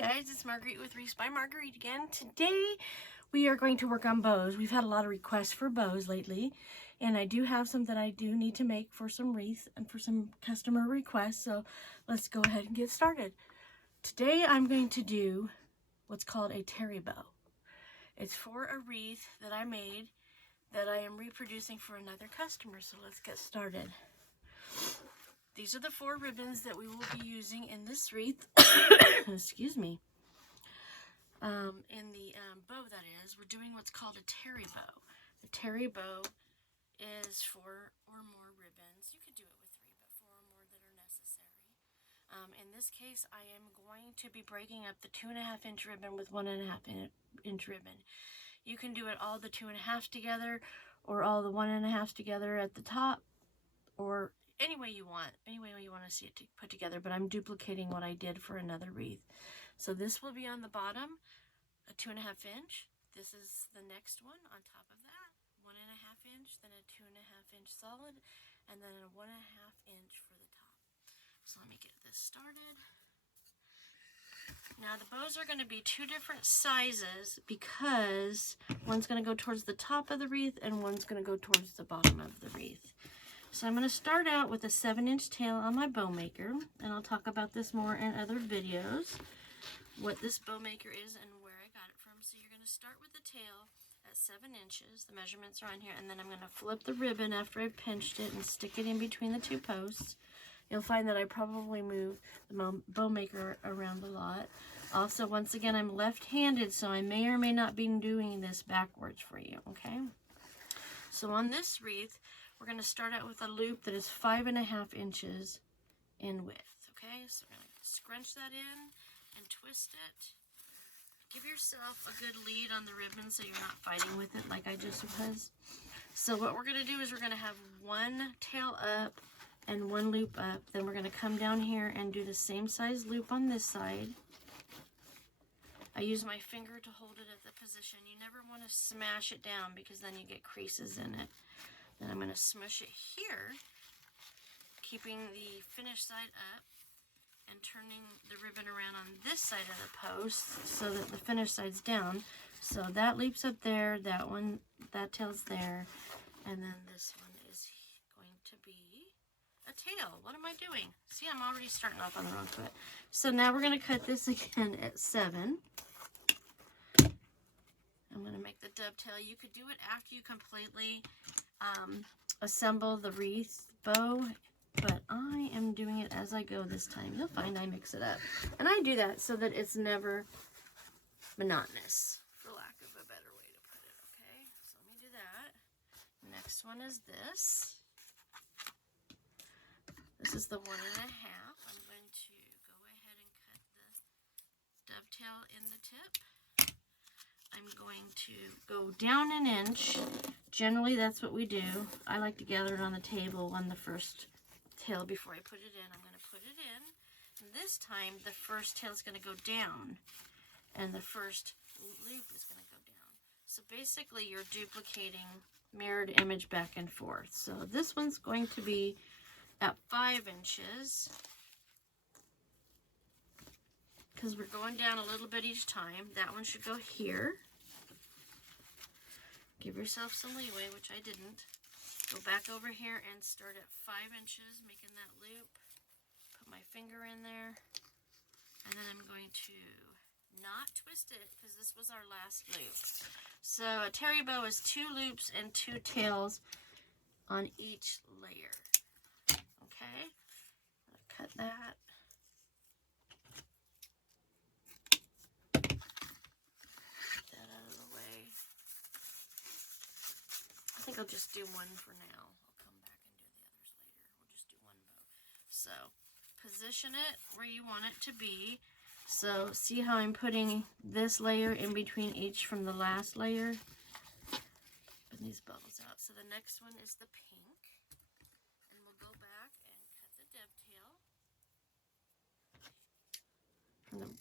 guys, it's Marguerite with Wreaths by Marguerite again. Today we are going to work on bows. We've had a lot of requests for bows lately, and I do have some that I do need to make for some wreaths and for some customer requests, so let's go ahead and get started. Today I'm going to do what's called a Terri Bow. It's for a wreath that I made that I am reproducing for another customer, so let's get started. These are the 4 ribbons that we will be using in this wreath. Excuse me. In the bow, that is, we're doing what's called a Terri Bow. The Terri Bow is 4 or more ribbons. You could do it with 3, but 4 or more that are necessary. In this case, I am going to be breaking up the 2.5 inch ribbon with 1.5 inch ribbon. You can do it all the 2.5 together, or all the 1.5 together at the top, or any way you want to see it put together, but I'm duplicating what I did for another wreath. So this will be on the bottom, a 2.5 inch. This is the next one on top of that, 1.5 inch, then a 2.5 inch solid, and then a 1.5 inch for the top. So let me get this started. Now the bows are going to be 2 different sizes because one's going to go towards the top of the wreath and one's going to go towards the bottom of the wreath. So I'm going to start out with a 7-inch tail on my bow maker, and I'll talk about this more in other videos, what this bow maker is and where I got it from. So you're going to start with the tail at 7 inches. The measurements are on here, and then I'm going to flip the ribbon after I've pinched it and stick it in between the 2 posts. You'll find that I probably move the bow maker around a lot. Also, once again, I'm left-handed, so I may or may not be doing this backwards for you, okay? So on this wreath, we're going to start out with a loop that is 5.5 inches in width, okay? So we're going to scrunch that in and twist it. Give yourself a good lead on the ribbon so you're not fighting with it like I just was. So what we're going to do is we're going to have 1 tail up and 1 loop up. Then we're going to come down here and do the same size loop on this side. I use my finger to hold it at the position. You never want to smash it down because then you get creases in it. Then I'm going to smush it here, keeping the finished side up and turning the ribbon around on this side of the post so that the finished side's down. So that loop's up there, that tail's there, and then this one is going to be a tail. What am I doing? See, I'm already starting off on the wrong foot. So now we're going to cut this again at 7. I'm going to make the dovetail. You could do it after you completely assemble the wreath bow, but I am doing it as I go this time. You'll find I mix it up, and I do that so that it's never monotonous, for lack of a better way to put it. Okay, so let me do that. Next one is this. This is the 1.5. I'm going to go ahead and cut the dovetail in the tip. I'm going to go down 1 inch. Generally, that's what we do. I like to gather it on the table on the first tail before I put it in. I'm going to put it in. And this time, the first tail is going to go down, and the first loop is going to go down. So basically, you're duplicating mirrored image back and forth. So this one's going to be at 5 inches because we're going down a little bit each time. That one should go here. Give yourself some leeway, which I didn't. Go back over here and start at 5 inches, making that loop. Put my finger in there. And then I'm going to not twist it because this was our last loop. So a Terri Bow is 2 loops and 2 tails on each layer. Okay? I'm going to cut that. I think I'll just do one for now. I'll come back and do the others later. We'll just do 1 bow. So, position it where you want it to be. So, see how I'm putting this layer in between each from the last layer? Put these bubbles out. So, the next one is the pink. And we'll go back and cut the dovetail from the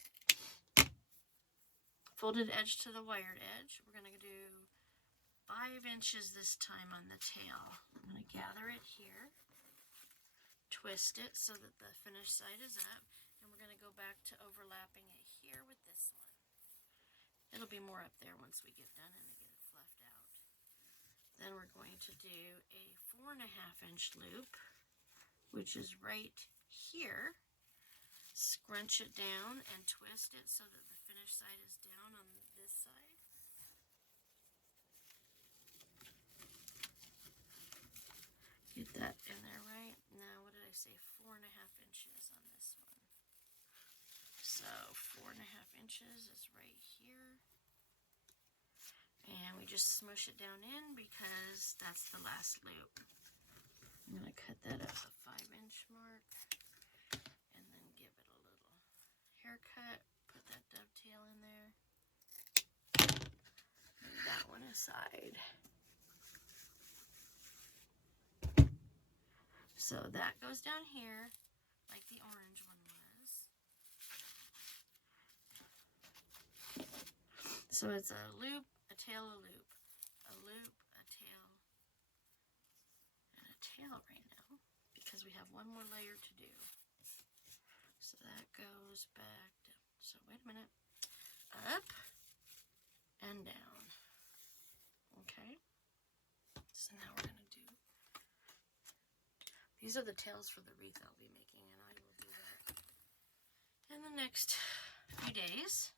folded edge to the wired edge. We're going to do 5 inches this time on the tail. I'm going to gather it here, twist it so that the finished side is up, and we're going to go back to overlapping it here with It'll be more up there once we get done and get it fluffed out. Then we're going to do a 4.5-inch loop, which is right here. Scrunch it down and twist it so that the finished side is down on this side. Get that in there right. Now, what did I say? 4.5 inches on this one. So 4.5 inches is right here. And we just smush it down in because that's the last loop. I'm going to cut that at the 5-inch mark and then give it a little haircut. Put that dovetail in there. Move that one aside. So that goes down here like the orange one was. So it's a loop, a tail, a loop, a loop, a tail, and a tail right now because we have one more layer to do. So that goes back down. So wait a minute. Up and down. Okay. So now we're going to do, these are the tails for the wreath I'll be making, and I will do that in the next few days.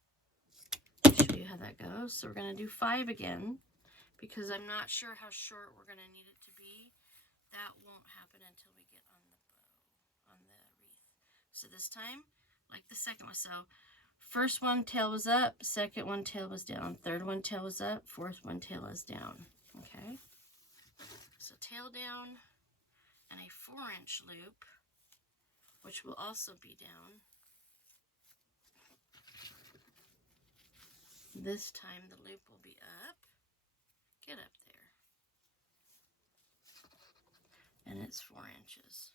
Show you how that goes. So we're going to do 5 again because I'm not sure how short we're going to need it to be. That won't happen until we get on the bow, on the wreath. So this time, like the second one, so first one tail was up, second one tail was down, third one tail was up, fourth one tail is down. Okay, so tail down and a 4-inch loop, which will also be down. This time the loop will be up. Get up there. And it's 4 inches.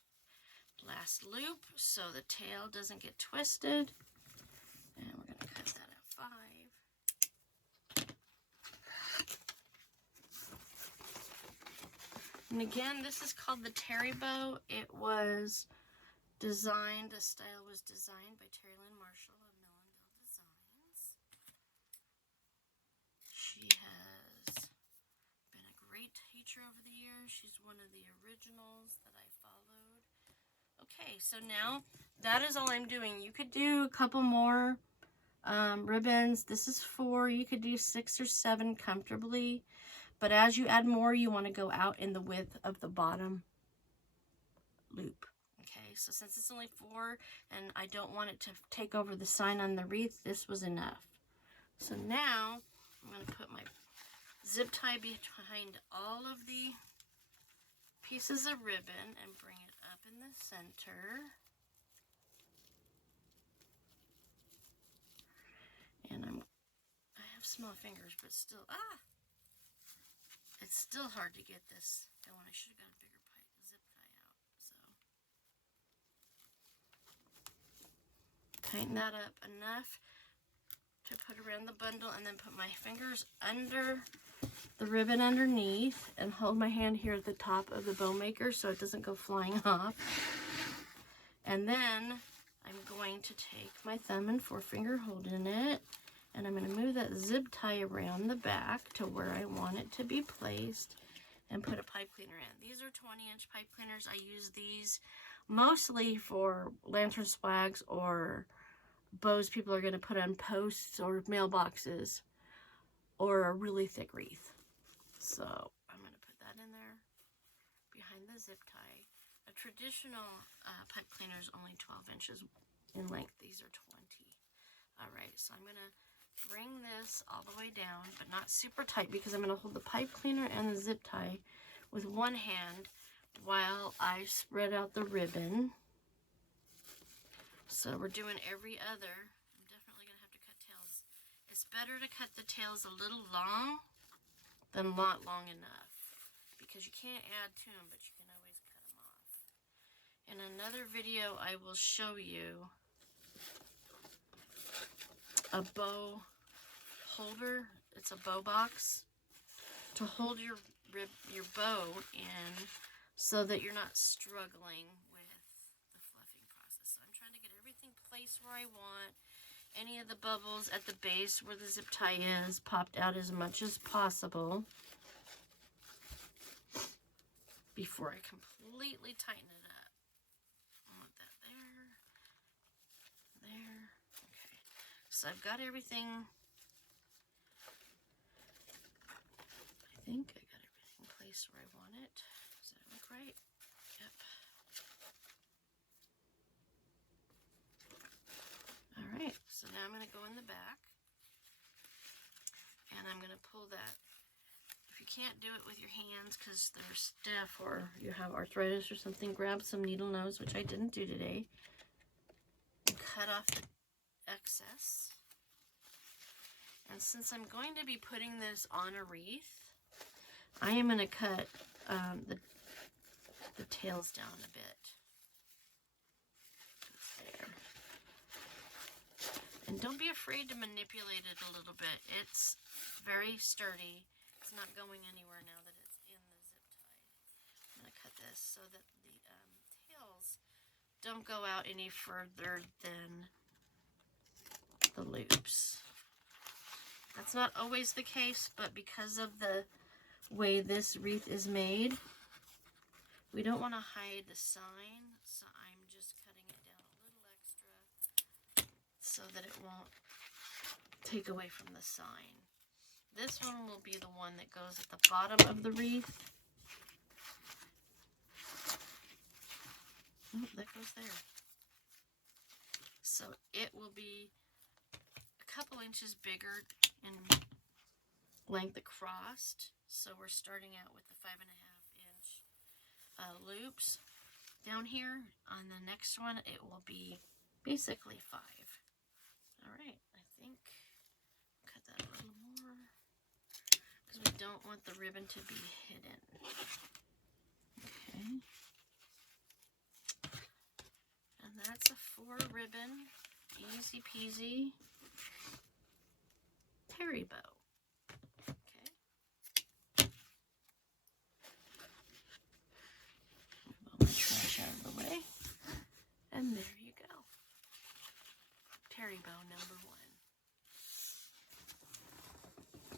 Last loop so the tail doesn't get twisted. And we're going to cut that at 5. And again, this is called the Terri Bow. It was designed, the style was designed by Terri Marshall of Millendale Designs. She has been a great teacher over the years. She's one of the originals that I followed. Okay, so now that is all I'm doing. You could do a couple more ribbons. This is 4. You could do 6 or 7 comfortably. But as you add more, you want to go out in the width of the bottom loop. Okay, so since it's only 4 and I don't want it to take over the sign on the wreath, this was enough. So now I'm going to put my zip tie behind all of the pieces of ribbon and bring it up in the center. And I have small fingers, but still, it's still hard to get this going. I should have got a bigger zip tie out. So tighten that up enough to put around the bundle and then put my fingers under the ribbon underneath and hold my hand here at the top of the bow maker so it doesn't go flying off. And then I'm going to take my thumb and forefinger holding it, and I'm going to move that zip tie around the back to where I want it to be placed and put a pipe cleaner in. These are 20-inch pipe cleaners. I use these mostly for lantern swags or bows people are going to put on posts or mailboxes or a really thick wreath. So I'm going to put that in there behind the zip tie. A traditional pipe cleaner is only 12 inches in length. These are 20. All right, so I'm going to bring this all the way down, but not super tight because I'm going to hold the pipe cleaner and the zip tie with one hand while I spread out the ribbon. So we're doing every other. I'm definitely going to have to cut tails. It's better to cut the tails a little long than not long enough because you can't add to them, but you can always cut them off. In another video, I will show you a bow holder. It's a bow box to hold your bow in so that you're not struggling with the fluffing process. So I'm trying to get everything placed where I want any of the bubbles at the base where the zip tie is popped out as much as possible before I completely tighten it up. I want that there, there. Okay, so I've got everything. I think I got everything placed where I want it. Does that look right? Yep. All right, so now I'm going to go in the back, and I'm going to pull that. If you can't do it with your hands because they're stiff or you have arthritis or something, grab some needle nose, which I didn't do today, and cut off the excess. And since I'm going to be putting this on a wreath, I am going to cut the tails down a bit. There. And don't be afraid to manipulate it a little bit. It's very sturdy. It's not going anywhere now that it's in the zip tie. I'm going to cut this so that the tails don't go out any further than the loops. That's not always the case, but because of the way this wreath is made, we don't want to hide the sign, so I'm just cutting it down a little extra so that it won't take away from the sign. This one will be the one that goes at the bottom of the wreath. Oh, that goes there. So it will be a couple inches bigger in length across. So we're starting out with the 5.5 inch loops down here. On the next one, it will be basically 5. All right, I think cut that a little more because we don't want the ribbon to be hidden. Okay. And that's a 4 ribbon, easy peasy Terri Bow. Okay. Move all my trash out of the way. And there you go. Terri Bow number